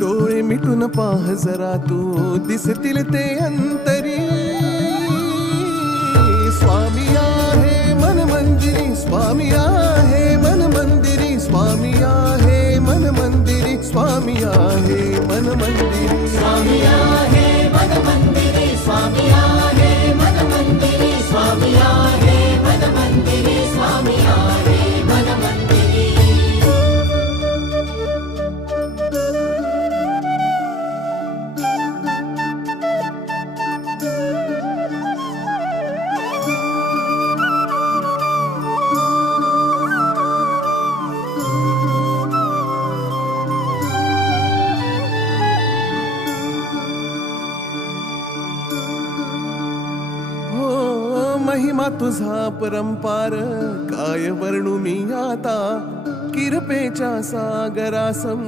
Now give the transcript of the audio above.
डोळे मिटून पाह जरा तू दिसतील ते अंतरी. स्वामी आहे मन मंदिरी, स्वामी आहे मन मंदिरी, स्वामी आहे मन मंदिरी, स्वामी आहे मन मंदिरी, स्वामी आहे मन मंदिरी, स्वामी आहे मन मंदिरी, स्वामी आहे मन मंदिरी, स्वामी आहे मन मंदिरी. महिमा तुझा परंपार काय वर्णू मी आता. किरपेच्या सागरासम